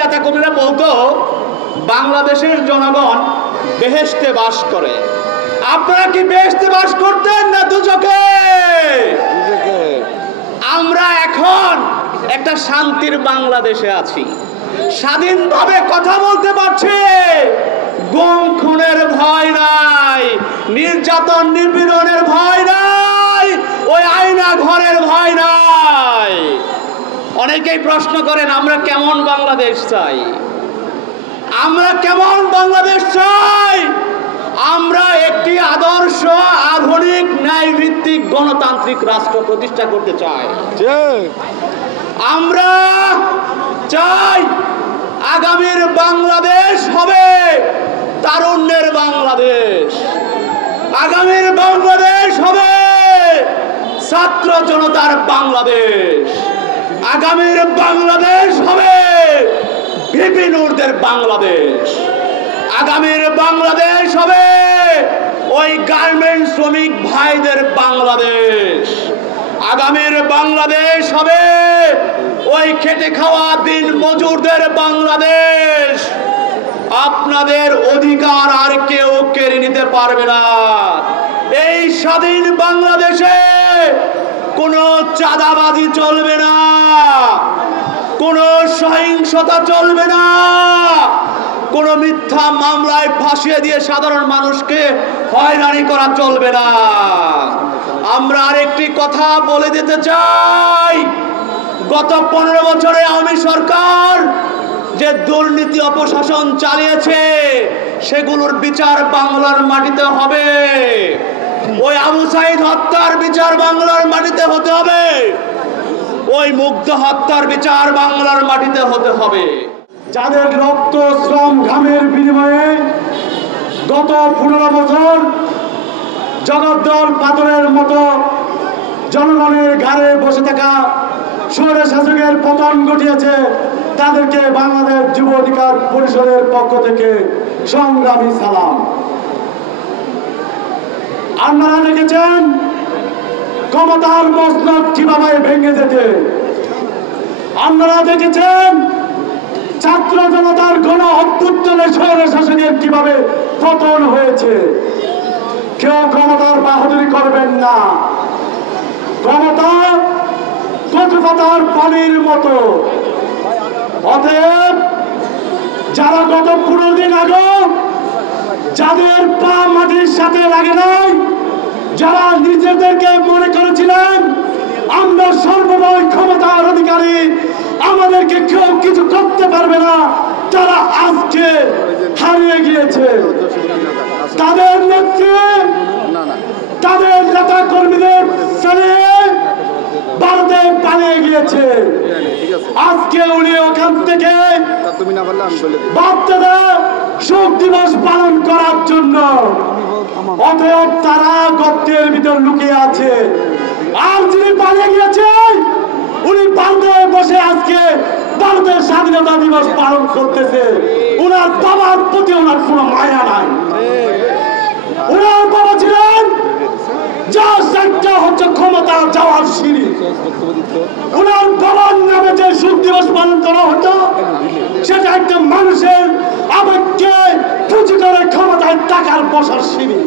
নেতাকর্মীরা বলতো বাংলাদেশের জনগণ বেহেশতে বাস করে। আপনারা কি বেহেশতে বাস করতেন না দুজকে? আমরা এখন একটা শান্তির বাংলাদেশে আছি, স্বাধীনভাবে কথা বলতে পারছি, গুম খুনের ভয় নাই, নির্যাতন নিপীড়নের ভয় নাই, ওই আয়না ঘরের ভয় নাই। অনেকেই প্রশ্ন করেন আমরা কেমন বাংলাদেশ চাই? আমরা কেমন বাংলাদেশ চাই? আমরা একটি আদর্শ আধুনিক ন্যায়ভিত্তিক গণতান্ত্রিক রাষ্ট্র প্রতিষ্ঠা করতে চাই। আমরা চাই আগামীর বাংলাদেশ হবে তারুণ্যের বাংলাদেশ, আগামীর বাংলাদেশ হবে ছাত্র জনতার বাংলাদেশ, আগামীর বাংলাদেশ হবে ভিপি নূরদের বাংলাদেশ, আগামীর বাংলাদেশ হবে ওই গার্মেন্টস শ্রমিক ভাইদের বাংলাদেশ, আগামীর বাংলাদেশ হবে ওই খেটে খাওয়া দিন মজুরদের বাংলাদেশ। আপনাদের অধিকার আর কেউ কেড়ে নিতে পারবে না। এই স্বাধীন বাংলাদেশে কোনো চাঁদাবাজি চলবে না, কোনো সহিংসতা চলবে না, কোনো মিথ্যা মামলায় ফাঁসিয়ে দিয়ে সাধারণ মানুষকে হয়রানি করা চলবে না। আমরা আরেকটি কথা বলে দিতে চাই, গত 15 বছরে আওয়ামী সরকার যে দুর্নীতি অপশাসন চালিয়েছে সেগুলোর বিচার বাংলার মাটিতে হবে। ওই আবু সাইদ হত্যার বিচার বাংলার মাটিতে হতে হবে, ওই মুগ্ধ হত্যার বিচার বাংলার মাটিতে হতে হবে। যাদের রক্ত শ্রম ঘামের বিনিময়ে গত 15 বছর জগদ্দল পাথরের মতো জনগণের ঘাড়ে বসে থাকা স্বৈর শাসকের পতন ঘটিয়েছে, তাদেরকে বাংলাদেশ যুব অধিকার পরিষদের পক্ষ থেকে সংগ্রামী সালাম। আপনারা দেখেছেন ক্ষমতার মসনদ কিভাবে ভেঙে যেতে, আপনারা দেখেছেন ছাত্র জনতার গণ অভ্যুত্থানে স্বৈর শাসকের কিভাবে পতন হয়েছে। কেউ ক্ষমতার বাহাদুরি করবেন না, ক্ষমতা কচুপাতার পানির মতো। অতএব যারা গত 15 দিন আগে যাদের পা মাটির সাথে লাগে নাই, যারা নিজেদেরকে মনে করেছিলেন আমরা সর্বময় ক্ষমতার অধিকারী, আমাদেরকে কেউ কিছু করতে পারবে না, তারা আজকে হারিয়ে গিয়েছে। তাদের নেত্রী তাদের নেতা কর্মীদের ছেড়ে ভারতে পালিয়ে গিয়েছে। আজকে উনি ওখান থেকে বাচ্চাদের শোক দিবস পালন করার জন্য, অতএব তারা গর্তের ভিতর লুকিয়ে আছে। আর যিনি পালিয়ে গিয়েছেন উনি ভারতে বসে আজকে ভারতের স্বাধীনতা দিবস পালন করতেছে। ওনার বাবার প্রতি ওনার কোনো মায়া নাই। ওনার বাবা ছিলেন যা সেটা হচ্ছে ক্ষমতা যাওয়ার সিঁড়ি। ওনার বাবার নামে যে শোক দিবস পালন করা হতো সেটা একটা মানুষের আবেগকে পুঁজি করে ক্ষমতায় টাকার বসার সিঁড়ি।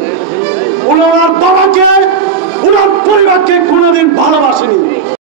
ওনার বাবাকে ওনার পরিবারকে কোনোদিন ভালোবাসেনি।